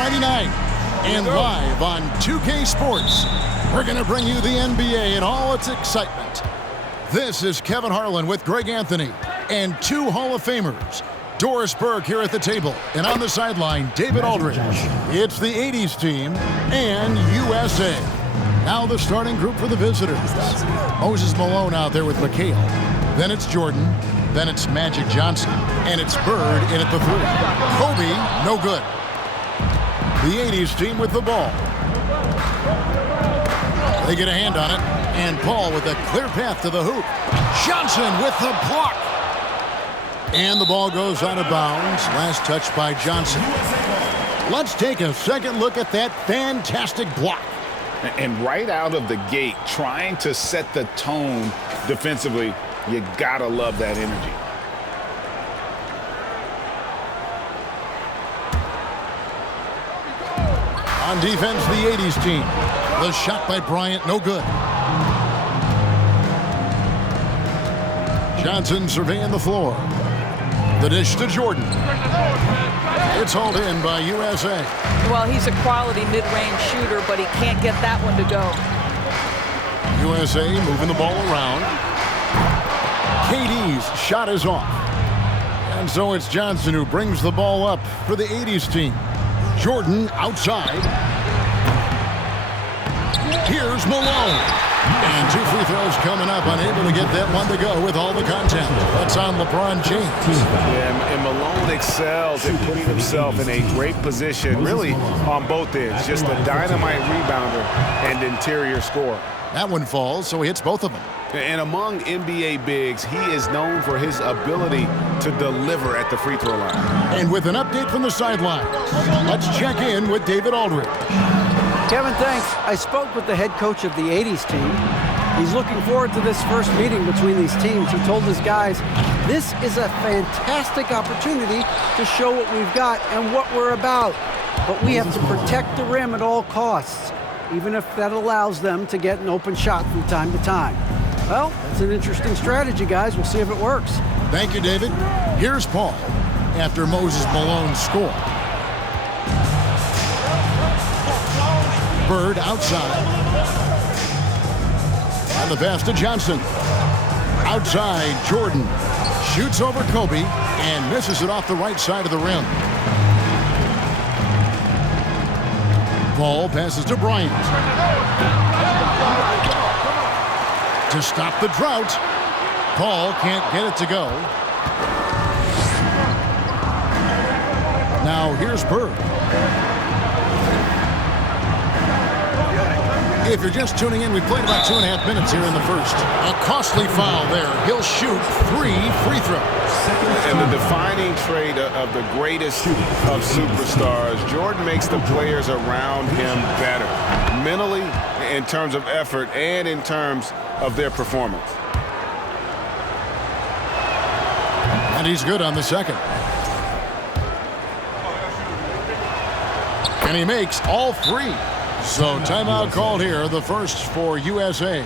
Friday night. And live on 2K Sports, we're going to bring you the NBA and all its excitement. This is Kevin Harlan with Greg Anthony and two Hall of Famers. Doris Burke here at the table, and on the sideline, David Aldridge. It's the 80s team and USA. Now the starting group for the visitors. Moses Malone out there with McHale. Then it's Jordan. Then it's Magic Johnson. And it's Bird in at the three. Kobe, no good. The 80s team with the ball. They get a hand on it. And Paul with a clear path to the hoop. Johnson with the block. And the ball goes out of bounds. Last touch by Johnson. Let's take a second look at that fantastic block. And right out of the gate, trying to set the tone defensively, you gotta love that energy. On defense, the 80s team. The shot by Bryant, no good. Johnson surveying the floor. The dish to Jordan. It's hauled in by USA. Well, he's a quality mid-range shooter, but he can't get that one to go. USA moving the ball around. KD's shot is off. And so it's Johnson who brings the ball up for the 80s team. Jordan outside. Here's Malone. And two free throws coming up, unable to get that one to go with all the content. That's on LeBron James. Yeah, and Malone excels in putting himself in a great position, really on both ends. Just a dynamite rebounder and interior scorer. That one falls, so he hits both of them. And among NBA bigs, he is known for his ability to deliver at the free throw line. And with an update from the sidelines, let's check in with David Aldridge. Kevin, thanks. I spoke with the head coach of the 80s team. He's looking forward to this first meeting between these teams. He told his guys, this is a fantastic opportunity to show what we've got and what we're about. But we have to protect the rim at all costs, even if that allows them to get an open shot from time to time. Well, that's an interesting strategy, guys. We'll see if it works. Thank you, David. Here's Paul after Moses Malone's score. Bird outside. And the pass to Johnson. Outside, Jordan shoots over Kobe and misses it off the right side of the rim. Paul passes to Bryant. To stop the drought. Paul can't get it to go. Now here's Bird. If you're just tuning in, we played about 2.5 minutes here in the first. A costly foul there. He'll shoot 3 free throws. And the defining trait of the greatest of superstars, Jordan makes the players around him better. Mentally, in terms of effort, and in terms of their performance. And he's good on the second. And he makes all 3. So timeout called here, the first for USA.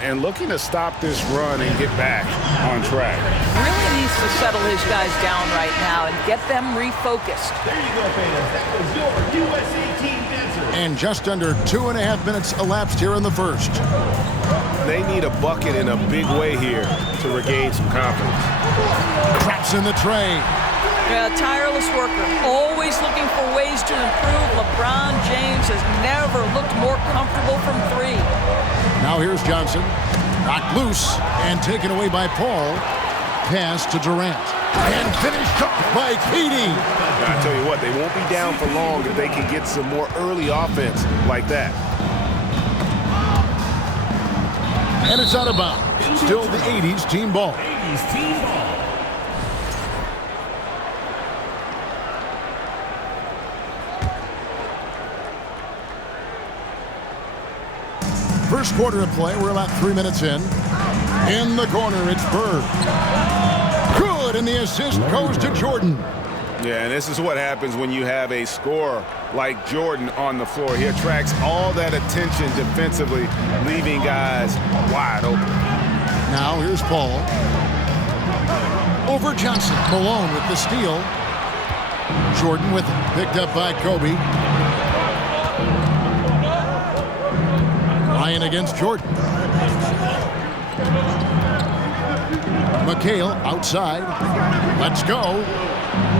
And looking to stop this run and get back on track. Really needs to settle his guys down right now and get them refocused. There you go, fans. That was your USA team dancer. And just under 2.5 minutes elapsed here in the first. They need a bucket in a big way here to regain some confidence. Traps in the tray. Yeah, tireless worker, always looking for ways to improve. LeBron James has never looked more comfortable from 3. Now here's Johnson. Knocked loose and taken away by Paul. Pass to Durant. And finished off by KD. I tell you what, they won't be down for long if they can get some more early offense like that. And it's out of bounds. Still the 80s team ball. 80s team ball. First quarter of play, we're about 3 minutes in. In the corner, it's Bird. Good, and the assist goes to Jordan. Yeah, and this is what happens when you have a scorer like Jordan on the floor. He attracts all that attention defensively, leaving guys wide open. Now here's Paul. Over Johnson. Malone with the steal. Jordan with it. Picked up by Kobe. Ryan against Jordan. McHale outside. Let's go.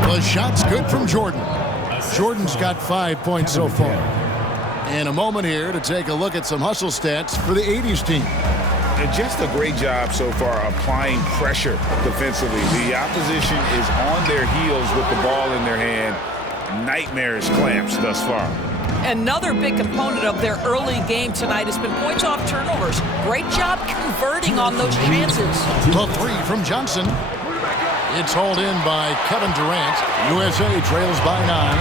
The shot's good from Jordan. Jordan's got 5 points so far. And a moment here to take a look at some hustle stats for the 80s team. And just a great job so far applying pressure defensively. The opposition is on their heels with the ball in their hand. Nightmarish clamps thus far. Another big component of their early game tonight has been points off turnovers. Great job converting on those chances. The three from Johnson. It's hauled in by Kevin Durant. USA trails by 9.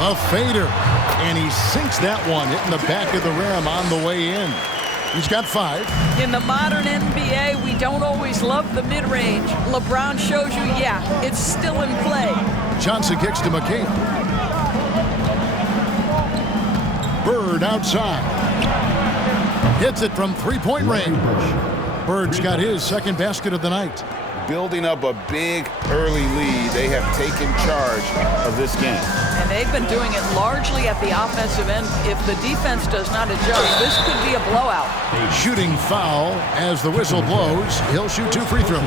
A fader. And he sinks that one, hitting the back of the rim on the way in. He's got 5. In the modern NBA, we don't always love the mid-range. LeBron shows you, yeah, it's still in play. Johnson kicks to McHale. Bird outside. Hits it from three-point range. Bird's got his second basket of the night. Building up a big early lead, they have taken charge of this game. And they've been doing it largely at the offensive end. If the defense does not adjust, this could be a blowout. Shooting foul as the whistle blows. He'll shoot 2 free throws.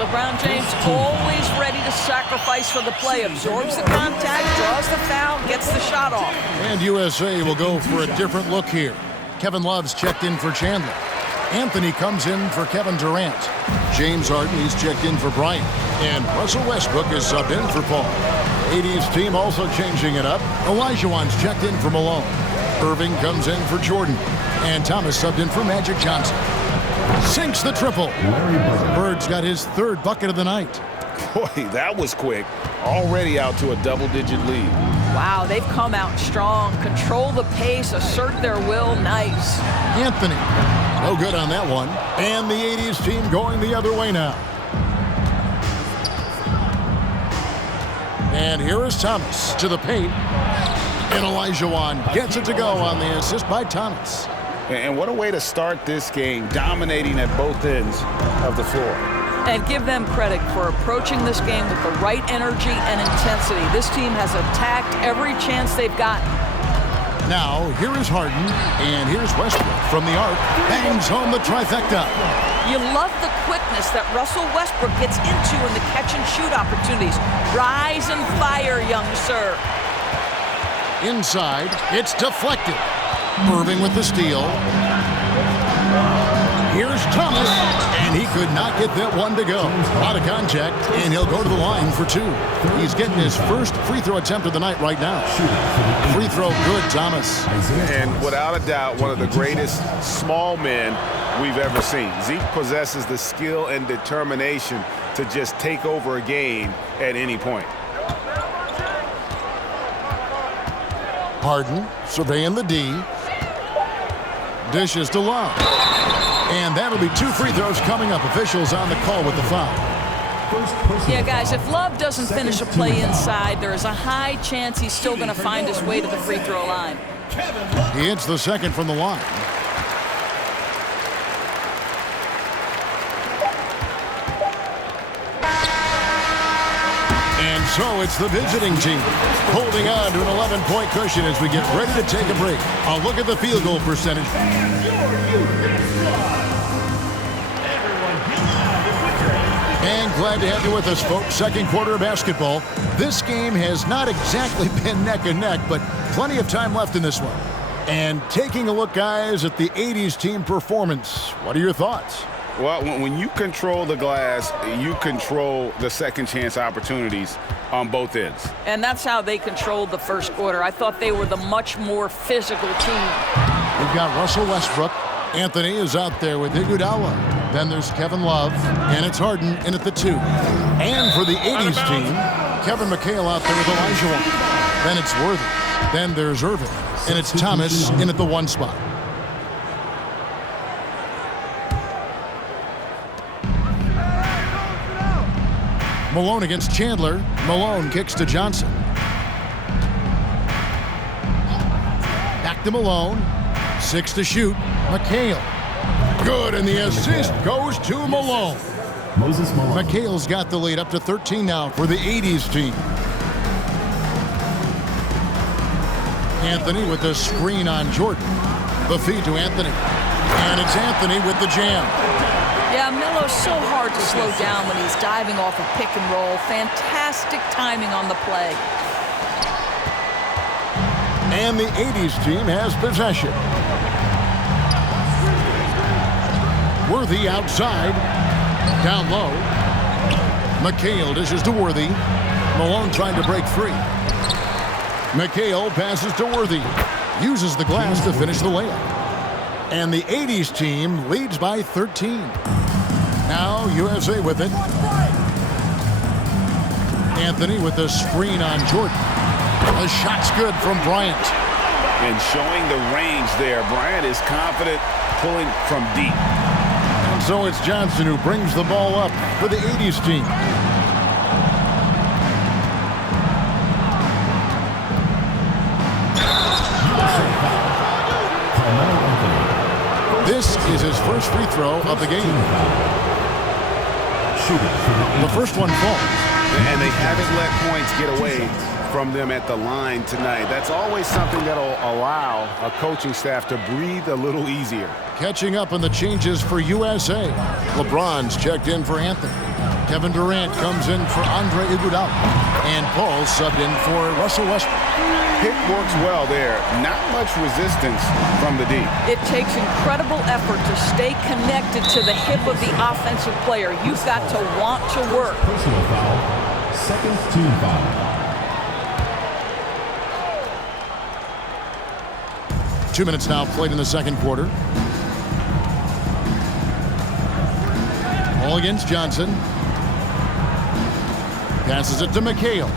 LeBron James always ready to sacrifice for the play. Absorbs the contact, draws the foul, gets the shot off. And USA will go for a different look here. Kevin Love's checked in for Chandler. Anthony comes in for Kevin Durant. James Harden, he's checked in for Bryant. And Russell Westbrook is subbed in for Paul. 80's team also changing it up. Olajuwon's checked in for Malone. Irving comes in for Jordan. And Thomas subbed in for Magic Johnson. Sinks the triple. Bird's got his 3rd bucket of the night. Boy, that was quick. Already out to a double-digit lead. Wow, they've come out strong. Control the pace, assert their will. Nice. Anthony. No good on that one. And the 80s team going the other way now. And here is Thomas to the paint. And Olajuwon gets it to go on the assist by Thomas. And what a way to start this game, dominating at both ends of the floor. And give them credit for approaching this game with the right energy and intensity. This team has attacked every chance they've gotten. Now, here is Harden, and here's Westbrook from the arc. Bangs home the trifecta. You love the quickness that Russell Westbrook gets into in the catch-and-shoot opportunities. Rise and fire, young sir. Inside, it's deflected. Irving with the steal. Here's Thomas, and he could not get that one to go. Out of contact, and he'll go to the line for 2. He's getting his first free throw attempt of the night right now. Free throw good, Thomas. And without a doubt, one of the greatest small men we've ever seen. Zeke possesses the skill and determination to just take over a game at any point. Harden surveying the D. Dishes to Love. And that'll be 2 free throws coming up. Officials on the call with the foul. Yeah, guys, if Love doesn't finish a play inside, there is a high chance he's still going to find his way to the free throw line. He hits the second from the line. And so it's the visiting team holding on to an 11-point cushion as we get ready to take a break. A look at the field goal percentage. And glad to have you with us, folks. Second quarter of basketball. This game has not exactly been neck and neck, but plenty of time left in this one. And taking a look, guys, at the 80s team performance, what are your thoughts? Well, when you control the glass, you control the second chance opportunities on both ends. And that's how they controlled the first quarter. I thought they were the much more physical team. We've got Russell Westbrook. Anthony is out there with Iguodala. Then there's Kevin Love, and it's Harden in at the 2. And for the 80s team, Kevin McHale out there with Olajuwon. Then it's Worthy. Then there's Irving, and it's Thomas in at the 1 spot. Malone against Chandler. Malone kicks to Johnson. Back to Malone. 6 to shoot. McHale. Good, and the assist goes to Malone. McHale's got the lead up to 13 now for the 80s team. Anthony with the screen on Jordan. The feed to Anthony. And it's Anthony with the jam. Yeah, Melo's so hard to slow down when he's diving off a pick and roll. Fantastic timing on the play. And the 80s team has possession. Worthy outside. Down low. McHale dishes to Worthy. Malone trying to break free. McHale passes to Worthy. Uses the glass to finish the layup. And the 80s team leads by 13. Now USA with it. Anthony with the screen on Jordan. The shot's good from Bryant. And showing the range there. Bryant is confident pulling from deep. And so it's Johnson who brings the ball up for the 80s team. This is his first free throw of the game. The first one falls. And they haven't let points get away from them at the line tonight. That's always something that'll allow a coaching staff to breathe a little easier. Catching up on the changes for USA. LeBron's checked in for Anthony. Kevin Durant comes in for Andre Iguodala. And Paul subbed in for Russell Westbrook. Pick works well there. Not much resistance from the D. It takes incredible effort to stay connected to the hip of the offensive player. You've got to want to work. Personal foul. Second team foul. Two minutes now played in the second quarter. All against Johnson. Passes it to McHale.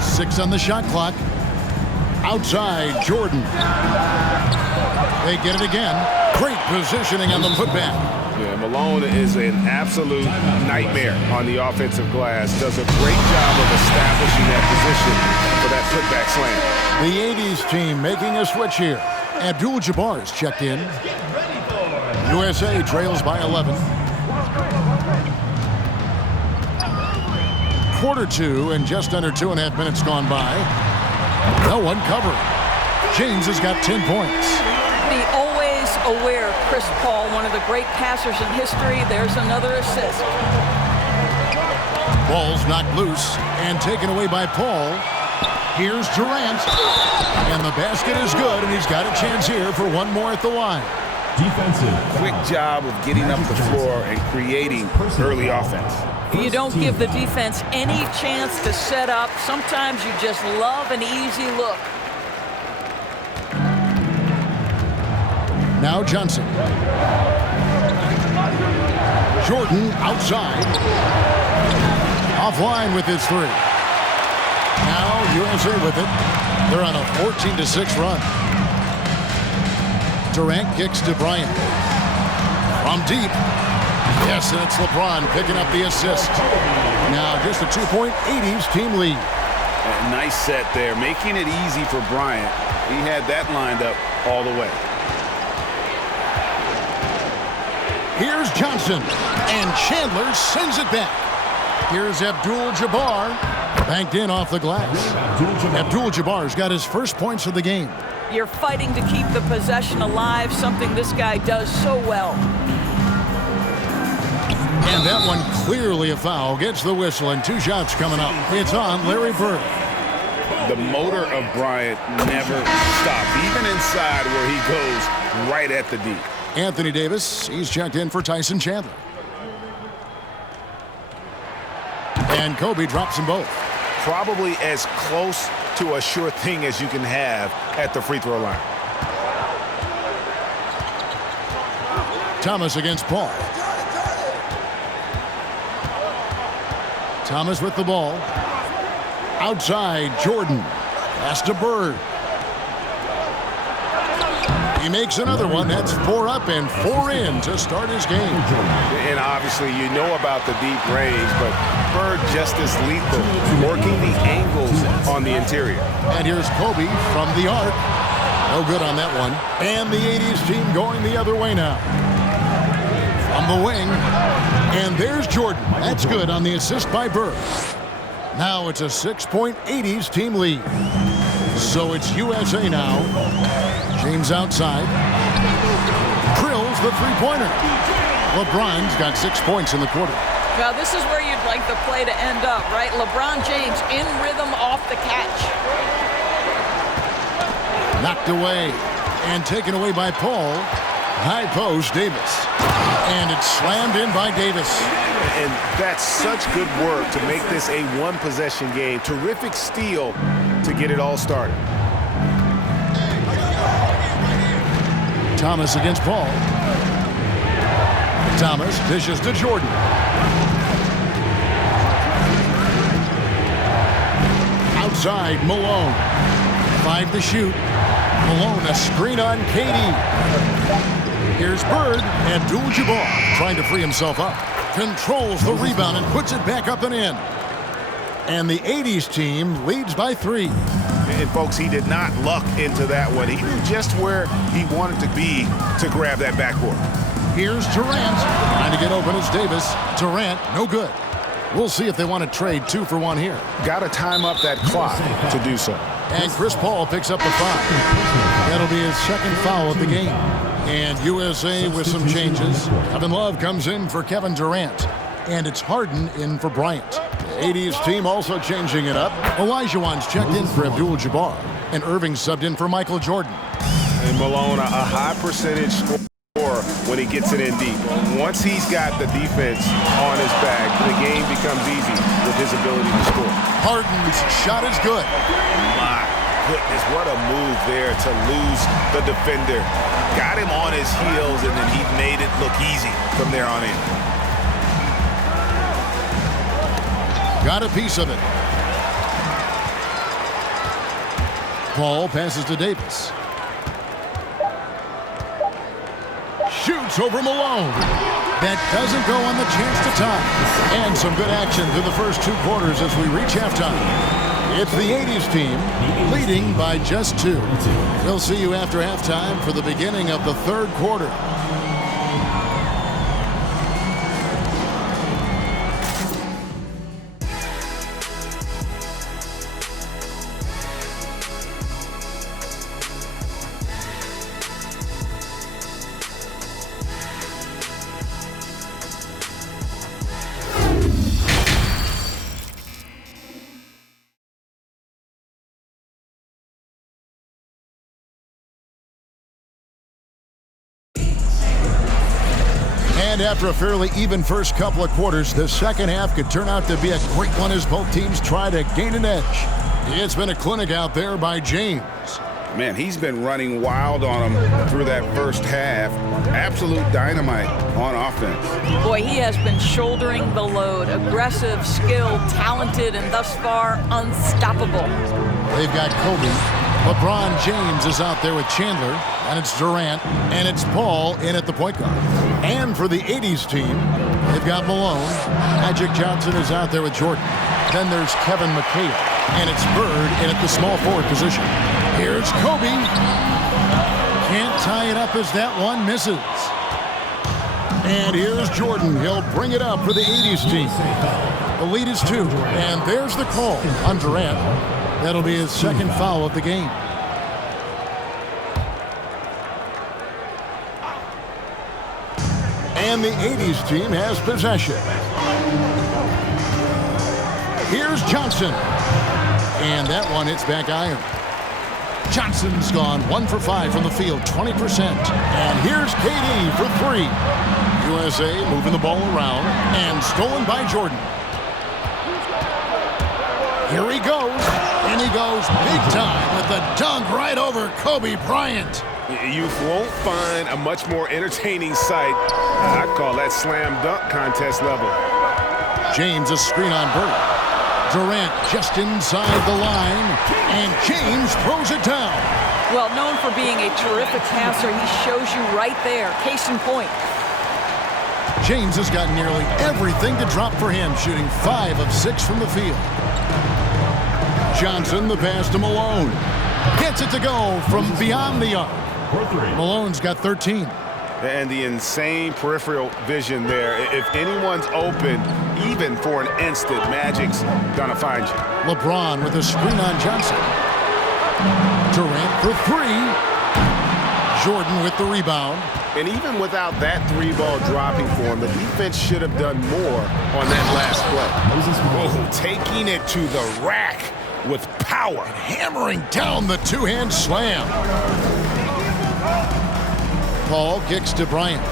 6 on the shot clock. Outside, Jordan. They get it again. Great positioning on the putback. Yeah, Malone is an absolute nightmare on the offensive glass. Does a great job of establishing that position for that putback slam. The 80s team making a switch here. Abdul-Jabbar's checked in. USA trails by 11. Quarter two and just under 2.5 minutes gone by. No one covering. James has got 10 points. The always aware Chris Paul, one of the great passers in history. There's another assist. Ball's knocked loose and taken away by Paul. Here's Durant. And the basket is good, and he's got a chance here for one more at the line. Defensive. Quick job of getting up the floor and creating early offense. You don't give the defense any chance to set up. Sometimes you just love an easy look. Now Johnson. Jordan outside. Offline with his three. Now USA with it. They're on a 14-6 run. Durant kicks to Bryant. From deep. Yes, and it's LeBron picking up the assist. Now just a 2-point 80s team lead. A nice set there, making it easy for Bryant. He had that lined up all the way. Here's Johnson, and Chandler sends it back. Here's Abdul-Jabbar, banked in off the glass. Abdul-Jabbar's got his first points of the game. You're fighting to keep the possession alive, something this guy does so well. And that one clearly a foul. Gets the whistle, and 2 shots coming up. It's on Larry Bird. The motor of Bryant never stops, even inside where he goes right at the D. Anthony Davis, he's checked in for Tyson Chandler. And Kobe drops them both. Probably as close to a sure thing as you can have at the free throw line. Thomas against Paul. Thomas with the ball. Outside, Jordan. Pass to Bird. He makes another one. That's 4 up and 4 in to start his game. And obviously you know about the deep range, but Bird just as lethal, working the angles on the interior. And here's Kobe from the arc. No good on that one. And the 80s team going the other way now. From the wing, And there's Jordan. That's good on the assist by Bird. Now it's a 6-point 80s team lead. So it's USA now. James outside. Drills the three-pointer. LeBron's got 6 points in the quarter. Now this is where you'd like the play to end up, right? LeBron James in rhythm off the catch. Knocked away and taken away by Paul. High post, Davis. And it's slammed in by Davis. And that's such good work to make this a one-possession game. Terrific steal to get it all started. Thomas against Paul. Thomas dishes to Jordan. Outside, Malone. 5 to shoot. Malone, a screen on KD. Here's Bird, and Abdul-Jabbar trying to free himself up. Controls the rebound and puts it back up and in. And the 80s team leads by 3. And folks, he did not luck into that one. He knew just where he wanted to be to grab that backboard. Here's Durant. Trying to get open is Davis. Durant, no good. We'll see if they want to trade 2 for 1 here. Got to time up that clock to do so. And Chris Paul picks up the foul. That'll be his second foul of the game. And USA with some changes. Kevin Love comes in for Kevin Durant. And it's Harden in for Bryant. The 80s team also changing it up. Olajuwon's checked in for Abdul-Jabbar. And Irving subbed in for Michael Jordan. And Malone, a high percentage scorer when he gets it in deep. Once he's got the defense on his back, the game becomes easy with his ability to score. Harden's shot is good. My goodness, what a move there to lose the defender. Got him on his heels, and then he made it look easy from there on in. Got a piece of it. Paul passes to Davis. Shoots over Malone. That doesn't go on the chance to tie. And some good action through the first 2 quarters as we reach halftime. It's the 80s team leading by just 2. We'll see you after halftime for the beginning of the 3rd quarter. And after a fairly even first couple of quarters, the second half could turn out to be a great one as both teams try to gain an edge. It's been a clinic out there by James. Man, he's been running wild on him through that first half. Absolute dynamite on offense. Boy, he has been shouldering the load. Aggressive, skilled, talented, and thus far unstoppable. They've got Kobe. LeBron James is out there with Chandler, and it's Durant, and it's Paul in at the point guard. And for the 80s team, they've got Malone. Magic Johnson is out there with Jordan. Then there's Kevin McHale, and it's Bird in at the small forward position. Here's Kobe. Can't tie it up as that one misses. And here's Jordan. He'll bring it up for the 80s team. The lead is 2, and there's the call on Durant. That'll be his second foul of the game. And the 80s team has possession. Here's Johnson. And that one hits back iron. Johnson's gone 1 for 5 from the field, 20%. And here's KD for 3. USA moving the ball around and stolen by Jordan. Here he goes, and he goes big time with the dunk right over Kobe Bryant. You won't find a much more entertaining sight. I'd call that slam dunk contest level. James a screen on Bird. Durant just inside the line, and James throws it down. Well, known for being a terrific passer, he shows you right there. Case in point. James has got nearly everything to drop for him, shooting 5 of 6 from the field. Johnson, the pass to Malone. Gets it to go from beyond the arc. Malone's got 13. And the insane peripheral vision there. If anyone's open, even for an instant, Magic's gonna find you. LeBron with a screen on Johnson. Durant for three. Jordan with the rebound. And even without that three-ball dropping for him, the defense should have done more on that last play. Oh, taking it to the rack with power. Hammering down the two-hand slam. Paul kicks to Bryant.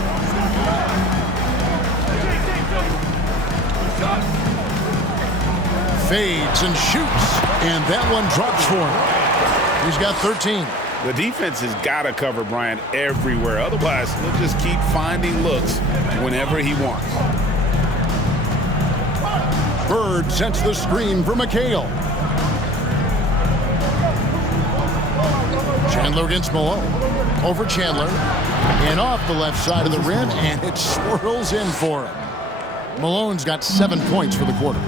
Fades and shoots. And that one drops for him. He's got 13. The defense has got to cover Bryant everywhere. Otherwise, he'll just keep finding looks whenever he wants. Bird sets the screen for McHale. Chandler against Malone. Over Chandler. And off the left side of the rim, and it swirls in for him. Malone's got 7 points for the quarter.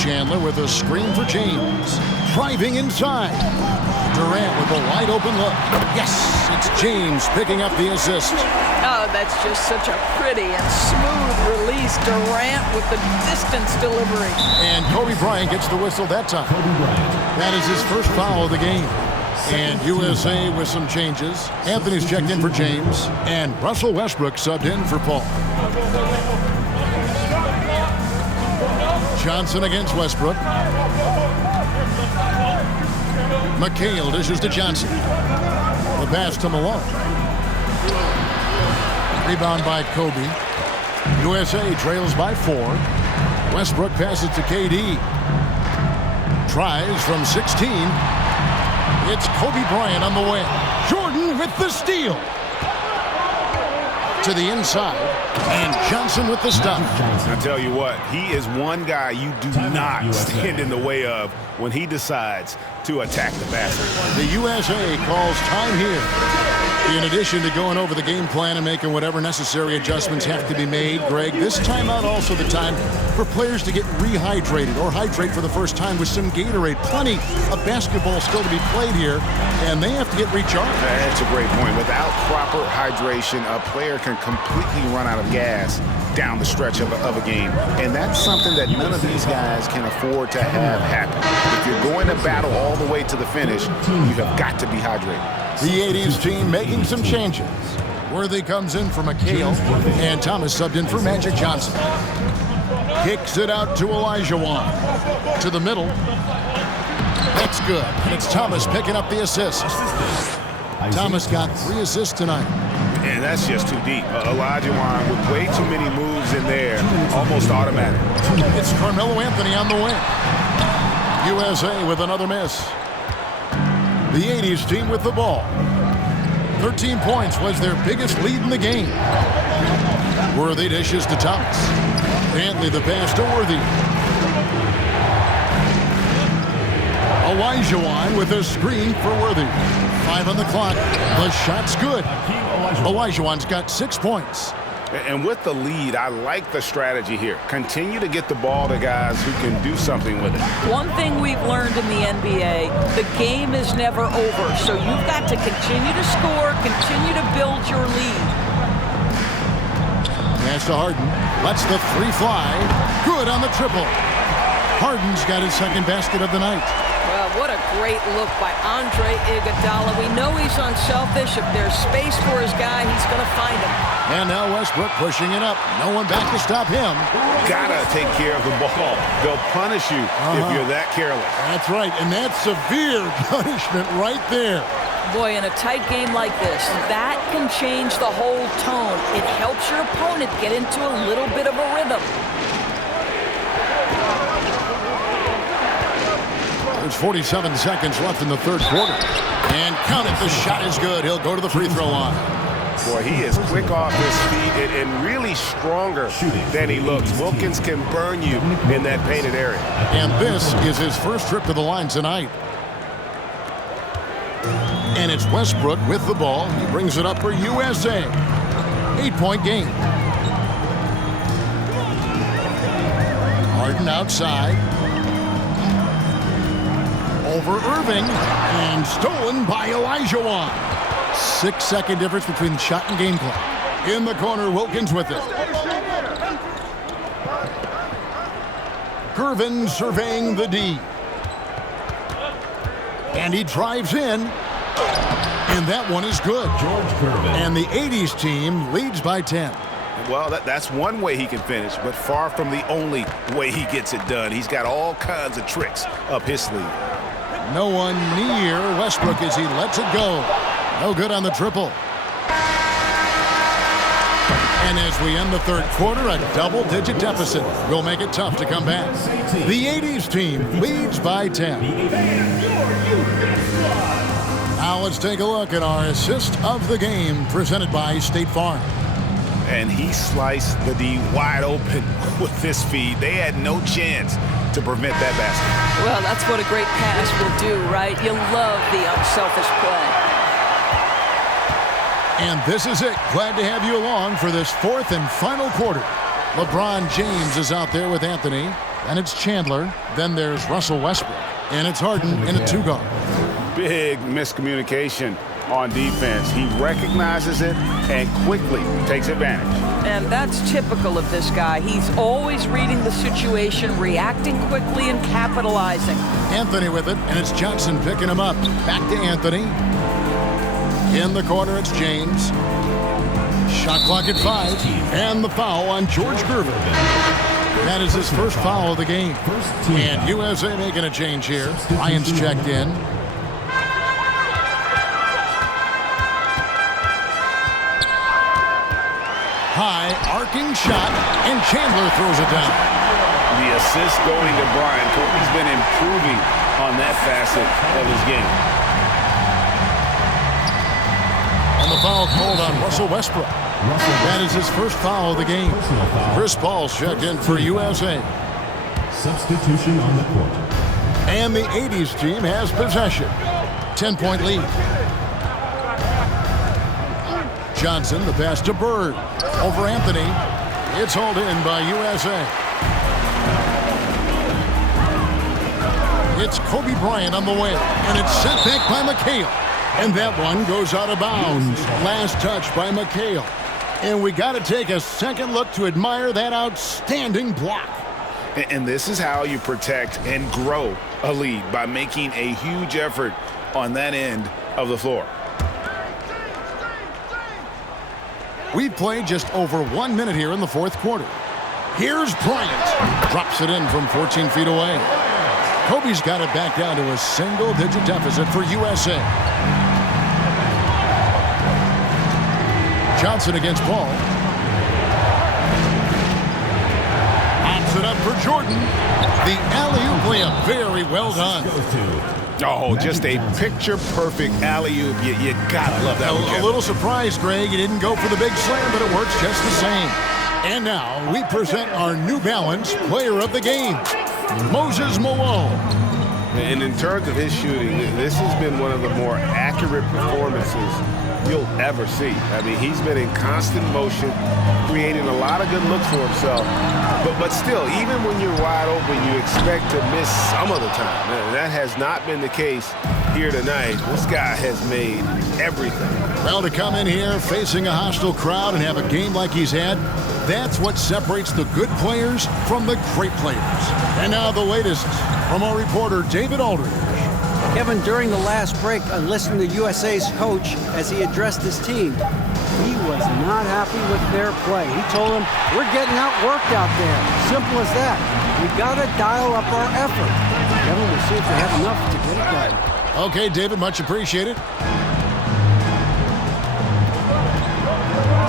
Chandler with a screen for James. Driving inside. Durant with a wide open look. Yes, it's James picking up the assist. Oh, that's just such a pretty and smooth release. Durant with the distance delivery. And Kobe Bryant gets the whistle that time. That is his first foul of the game. And USA with some changes. Anthony's checked in for James. And Russell Westbrook subbed in for Paul. Johnson against Westbrook. McHale dishes to Johnson. The pass to Malone. Rebound by Kobe. USA trails by 4. Westbrook passes to KD. Tries from 16. It's Kobe Bryant on the way. Jordan with the steal. To the inside. And Johnson with the stop. I tell you what, he is one guy you do not stand in the way of when he decides to attack the basket. The USA calls time here. In addition to going over the game plan and making whatever necessary adjustments have to be made, Greg, this timeout also the time for players to get rehydrated or hydrate for the first time with some Gatorade. Plenty of basketball still to be played here, and they have to get recharged. That's a great point. Without proper hydration, a player can completely run out of gas down the stretch of a game. And that's something that none of these guys can afford to have happen. If you're going to battle all the way to the finish, you have got to be hydrated. The 80s team making some changes. Worthy comes in for McHale, and Thomas subbed in for Magic Johnson. Kicks it out to Olajuwon. To the middle. That's good. And it's Thomas picking up the assist. Thomas got 3 assists tonight. And that's just too deep. Olajuwon with way too many moves in there, almost automatic. It's Carmelo Anthony on the wing. USA with another miss. The 80s team with the ball. 13 points was their biggest lead in the game. Worthy dishes to Thomas. Anthony the pass to Worthy. Olajuwon with a screen for Worthy. 5 on the clock. The shot's good. Olajuwon's got 6 points. And with the lead, I like the strategy here. Continue to get the ball to guys who can do something with it. One thing we've learned in the NBA, the game is never over. So you've got to continue to score, continue to build your lead. Pass to Harden. Lets the 3 fly. Good on the triple. Harden's got his second basket of the night. Well, what a great look by Andre Iguodala. We know he's unselfish. If there's space for his guy, he's going to find him. And now Westbrook pushing it up. No one back to stop him. Gotta take care of the ball. They'll punish you if you're that careless. That's right, and that's severe punishment right there. Boy, in a tight game like this, that can change the whole tone. It helps your opponent get into a little bit of a rhythm. There's 47 seconds left in the third quarter. And count it, the shot is good. He'll go to the free throw line. Boy, he is quick off his feet and really stronger than he looks. Wilkins can burn you in that painted area. And this is his first trip to the line tonight. And it's Westbrook with the ball. He brings it up for USA. 8-point game. Harden outside. Over Irving. And stolen by Olajuwon. 6-second difference between shot and game clock. In the corner, Wilkins with it. Gervin surveying the D. And he drives in. And that one is good. And the 80's team leads by 10. Well, that's one way he can finish, but far from the only way he gets it done. He's got all kinds of tricks up his sleeve. No one near Westbrook as he lets it go. No good on the triple. And as we end the third quarter, a double-digit deficit will make it tough to come back. The 80's team leads by 10. Now let's take a look at our assist of the game presented by State Farm. And he sliced the D wide open with this feed. They had no chance to prevent that basket. Well, that's what a great pass will do, right? You love the unselfish play. And this is it. Glad to have you along for this fourth and final quarter. LeBron James is out there with Anthony. Then it's Chandler. Then there's Russell Westbrook. And it's Harden in a two-guard. Big miscommunication on defense. He recognizes it and quickly takes advantage. And that's typical of this guy. He's always reading the situation, reacting quickly, and capitalizing. Anthony with it, and it's Johnson picking him up. Back to Anthony. In the corner, it's James. Shot clock at 5. And the foul on George Gervin. That is his first foul of the game. And USA making a change here. Lyons checked in. High, arcing shot, and Chandler throws it down. The assist going to Bryant. Kobe's been improving on that facet of his game. And the foul called on Russell Westbrook. That is his first foul of the game. Chris Paul's checked in for USA. Substitution on the court. And the 80's team has possession. 10-point lead. Johnson, the pass to Bird. Over Anthony. It's hauled in by USA. It's Kobe Bryant on the way. And it's sent back by McHale. And that one goes out of bounds. Last touch by McHale. And we got to take a second look to admire that outstanding block. And this is how you protect and grow a lead, by making a huge effort on that end of the floor. We've played just over 1 minute here in the fourth quarter. Here's Bryant. Drops it in from 14 feet away. Kobe's got it back down to a single-digit deficit for USA. Johnson against Paul. Pops it up for Jordan. The alley-oop layup, very well done. Oh, just a picture-perfect alley-oop. You gotta love that. A little surprised, Greg. He didn't go for the big slam, but it works just the same. And now we present our New Balance Player of the Game, Moses Malone. And in terms of his shooting, this has been one of the more accurate performances you'll ever see. I mean, he's been in constant motion, creating a lot of good looks for himself. But still, even when you're wide open, you expect to miss some of the time. And that has not been the case here tonight. This guy has made everything. Well, to come in here facing a hostile crowd and have a game like he's had, that's what separates the good players from the great players. And now the latest from our reporter, David Aldridge. Kevin, during the last break, I listened to USA's coach as he addressed his team. He was not happy with their play. He told them, we're getting outworked out there. Simple as that. We got to dial up our effort. Kevin, we'll see if they have enough to get it done. Okay, David, much appreciated.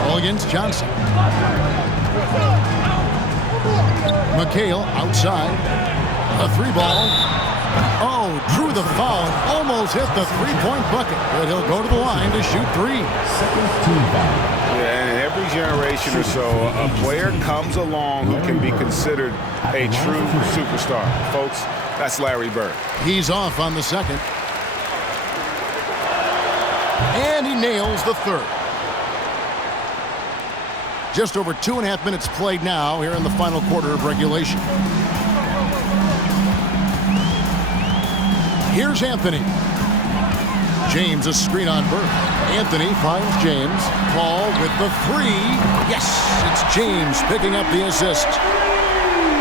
Ball against Johnson. McHale outside. A three ball. Oh, drew the foul and almost hit the three-point bucket. But he'll go to the line to shoot three. Second team foul. Yeah, and every generation or so, a player comes along who can be considered a true superstar. Folks, that's Larry Bird. He's off on the second. And he nails the third. Just over 2.5 minutes played now here in the final quarter of regulation. Here's Anthony. James a screen on Burke. Anthony finds James. Paul with the three. Yes, it's James picking up the assist.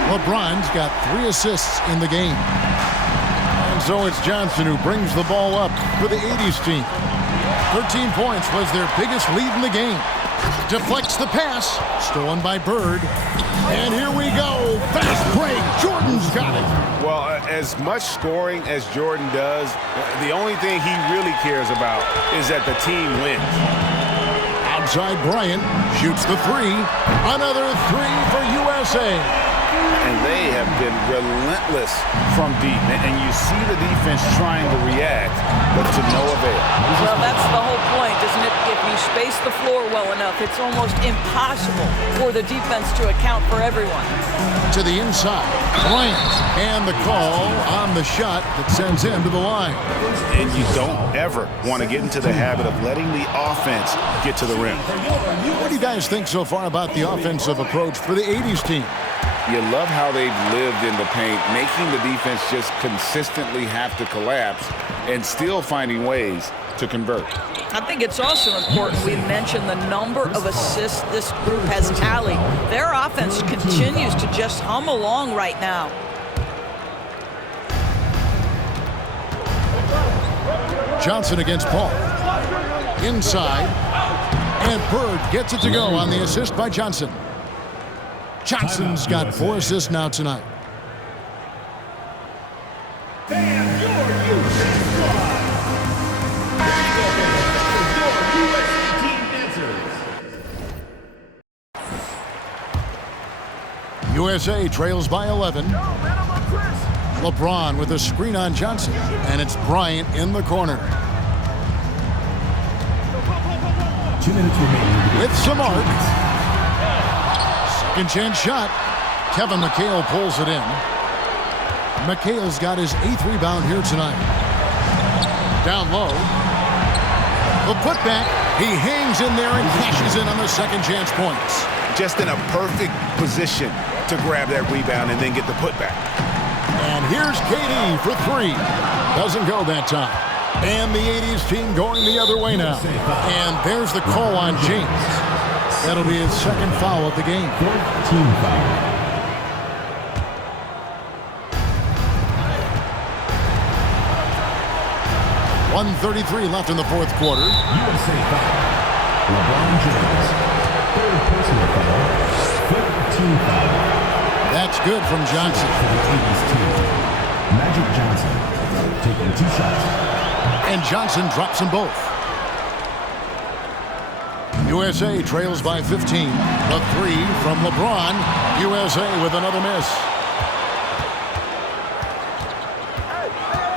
LeBron's got 3 assists in the game. And so it's Johnson who brings the ball up for the 80's team. 13 points was their biggest lead in the game. Deflects the pass. Stolen by Bird. And here we go. Fast break. Jordan's got it. Well, as much scoring as Jordan does, the only thing he really cares about is that the team wins. Outside Bryant shoots the three. Another three for USA. And they have been relentless from deep. And you see the defense trying to react, but to no avail. Well, that's the whole point, isn't it? If you space the floor well enough, it's almost impossible for the defense to account for everyone. To the inside, Bryant. And the call on the shot that sends him to the line. And you don't ever want to get into the habit of letting the offense get to the rim. What do you guys think so far about the offensive approach for the 80's team? You love how they've lived in the paint, making the defense just consistently have to collapse and still finding ways to convert. I think it's also important we mention the number of assists this group has tallied. Their offense continues to just hum along right now. Johnson against Paul. Inside. And Bird gets it to go on the assist by Johnson. Johnson's got 4 assists now tonight. USA trails by 11. LeBron with a screen on Johnson. And it's Bryant in the corner. 2 minutes remaining. With some arc. Second chance shot. Kevin McHale pulls it in. McHale's got his 8th rebound here tonight. Down low. The putback. He hangs in there and cashes in on the second chance points. Just in a perfect position to grab that rebound and then get the putback. And here's KD for 3. Doesn't go that time. And the 80's team going the other way now. And there's the call on James. That'll be his second foul of the game. 14 foul. .133 left in the fourth quarter. USA foul. LeBron James. 3rd personal foul. 15 foul. That's good from Johnson. For the 80's team. Magic Johnson taking 2 shots. And Johnson drops them both. USA trails by 15. The 3 from LeBron. USA with another miss.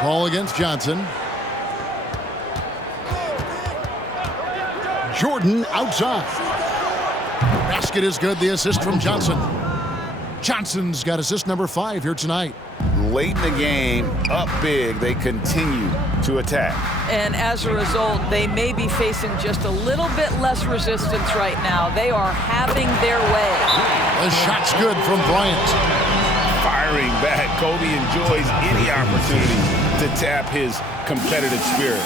Ball against Johnson. Jordan outside. Basket is good. The assist from Johnson. Johnson's got assist number 5 here tonight. Late in the game, up big, they continue to attack. And as a result, they may be facing just a little bit less resistance right now. They are having their way. The shot's good from Bryant. Firing back, Kobe enjoys any opportunity to tap his competitive spirit.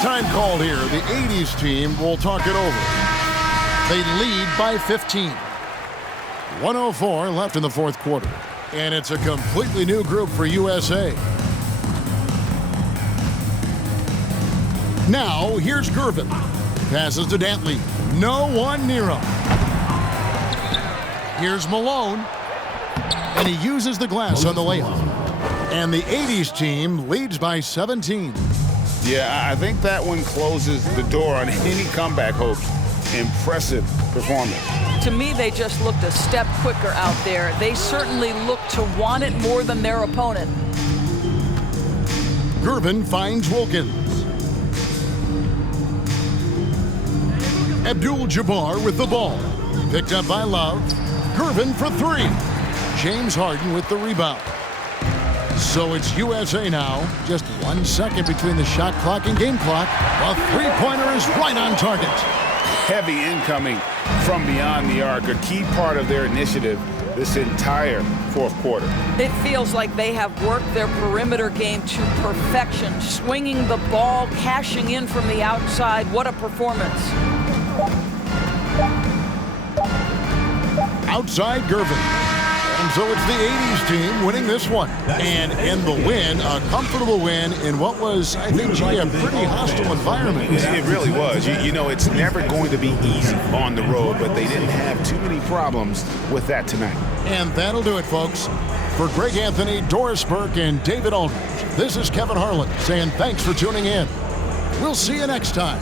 Time called here. The 80's team will talk it over. They lead by 15. 104 left in the fourth quarter. And it's a completely new group for USA. Now, here's Gervin. Passes to Dantley. No one near him. Here's Malone. And he uses the glass on the layup. And the 80's team leads by 17. Yeah, I think that one closes the door on any comeback hopes. Impressive performance. To me, they just looked a step quicker out there. They certainly looked to want it more than their opponent. Gervin finds Wilkins. Abdul-Jabbar with the ball. Picked up by Love. Gervin for 3. James Harden with the rebound. So it's USA now. Just 1 second between the shot clock and game clock. A three-pointer is right on target. Heavy incoming from beyond the arc, a key part of their initiative this entire fourth quarter. It feels like they have worked their perimeter game to perfection, swinging the ball, cashing in from the outside. What a performance. Outside Gervin. And so it's the 80s team winning this one. And in the win, a comfortable win in what was, I think, a pretty hostile environment. It really was. You know, it's never going to be easy on the road, but they didn't have too many problems with that tonight. And that'll do it, folks. For Greg Anthony, Doris Burke, and David Aldridge, this is Kevin Harlan saying thanks for tuning in. We'll see you next time.